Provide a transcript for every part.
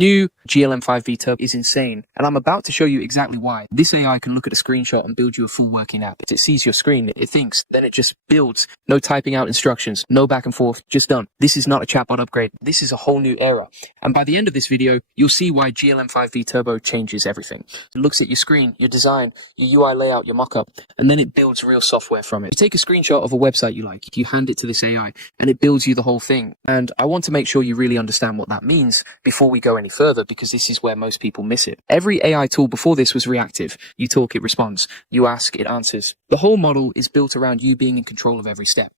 New GLM5V Turbo is insane, and I'm about to show you exactly why. This AI can look at a screenshot and build you a full working app. It sees your screen, it thinks, then it just builds. No typing out instructions, no back and forth, just done. This is not a chatbot upgrade. This is a whole new era. And by the end of this video, you'll see why GLM5V Turbo changes everything. It looks at your screen, your design, your UI layout, your mockup, and then it builds real software from it. You take a screenshot of a website you like, you hand it to this AI, and it builds you the whole thing. And I want to make sure you really understand what that means before we go any further, because this is where most people miss it. Every AI tool before this was reactive. You talk, it responds. You ask, it answers. The whole model is built around you being in control of every step.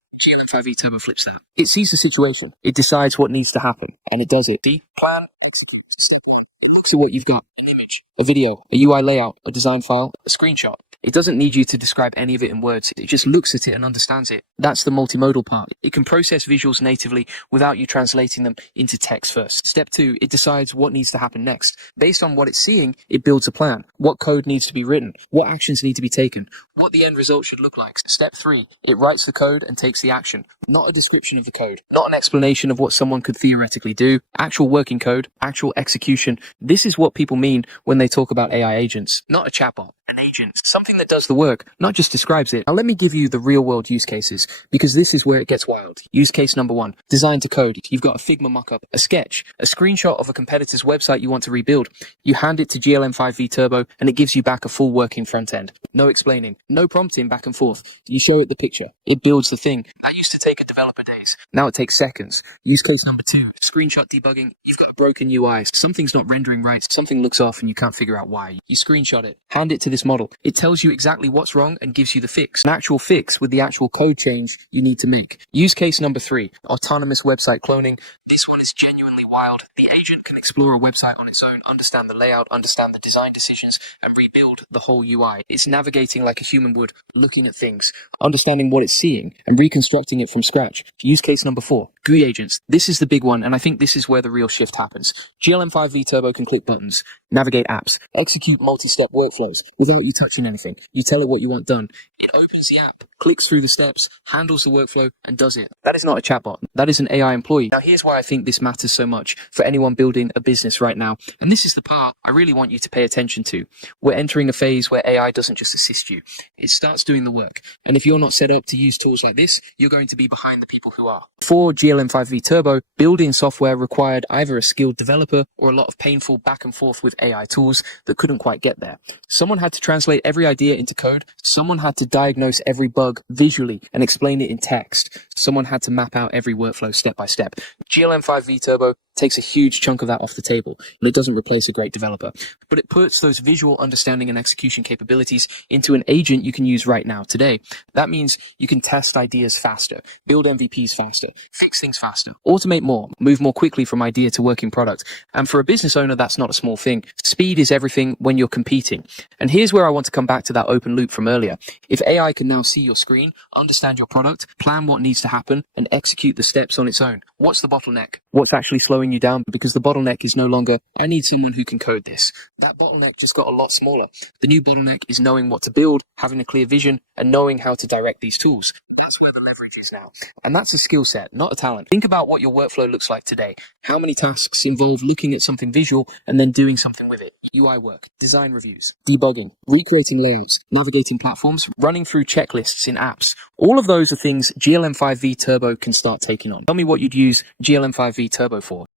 GLM5V Turbo flips that. It sees the situation. It decides what needs to happen, and it does it. See? Plan. It looks at what you've got. An image, a video, a UI layout, a design file, a screenshot. It doesn't need you to describe any of it in words. It just looks at it and understands it. That's the multimodal part. It can process visuals natively without you translating them into text first. Step 2, it decides what needs to happen next. Based on what it's seeing, it builds a plan. What code needs to be written? What actions need to be taken? What the end result should look like? Step 3, it writes the code and takes the action. Not a description of the code. Not an explanation of what someone could theoretically do. Actual working code. Actual execution. This is what people mean when they talk about AI agents. Not a chatbot. An agent, something that does the work, not just describes it. Now let me give you the real world use cases, because this is where it gets wild. Use case number 1, design to code. You've got a Figma mockup, a sketch, a screenshot of a competitor's website you want to rebuild. You hand it to GLM5V Turbo and it gives you back a full working front end. No explaining, no prompting back and forth. You show it the picture, it builds the thing. That used to take a developer days. Now it takes seconds. Use case number 2, screenshot debugging. You've got a broken UI. Something's not rendering right. Something looks off and you can't figure out why. You screenshot it, hand it to this model. It tells you exactly what's wrong and gives you the fix. An actual fix with the actual code change you need to make. Use case number 3, autonomous website cloning. This one is genuinely wild. The agent can explore a website on its own, understand the layout, understand the design decisions, and rebuild the whole UI. It's navigating like a human would, looking at things, understanding what it's seeing, and reconstructing it from scratch. Use case number 4, GUI agents. This is the big one, and I think this is where the real shift happens. GLM5V Turbo can click buttons, navigate apps, execute multi-step workflows without you touching anything. You tell it what you want done. It opens the app, clicks through the steps, handles the workflow, and does it. That is not a chatbot. That is an AI employee. Now here's why I think this matters so much for anyone building a business right now. And this is the part I really want you to pay attention to. We're entering a phase where AI doesn't just assist you. It starts doing the work. And if you're not set up to use tools like this, you're going to be behind the people who are. For GLM5V Turbo, building software required either a skilled developer or a lot of painful back and forth with AI tools that couldn't quite get there. Someone had to translate every idea into code. Someone had to diagnose every bug visually and explain it in text. Someone had to map out every workflow step by step. GLM5V Turbo takes a huge chunk of that off the table, and it doesn't replace a great developer, but it puts those visual understanding and execution capabilities into an agent you can use right now today. That means you can test ideas faster, build MVPs faster, fix things faster, automate more, move more quickly from idea to working product. And for a business owner, that's not a small thing. Speed is everything when you're competing. And here's where I want to come back to that open loop from earlier. If AI can now see your screen, understand your product, plan what needs to happen, and execute the steps on its own, what's the bottleneck? What's actually slowing you down? Because the bottleneck is no longer, I need someone who can code this. That bottleneck just got a lot smaller. The new bottleneck is knowing what to build, having a clear vision, and knowing how to direct these tools. That's where the leverage is now. And that's a skill set, not a talent. Think about what your workflow looks like today. How many tasks involve looking at something visual and then doing something with it? UI work, design reviews, debugging, recreating layouts, navigating platforms, running through checklists in apps. All of those are things GLM5V Turbo can start taking on. Tell me what you'd use GLM5V Turbo for.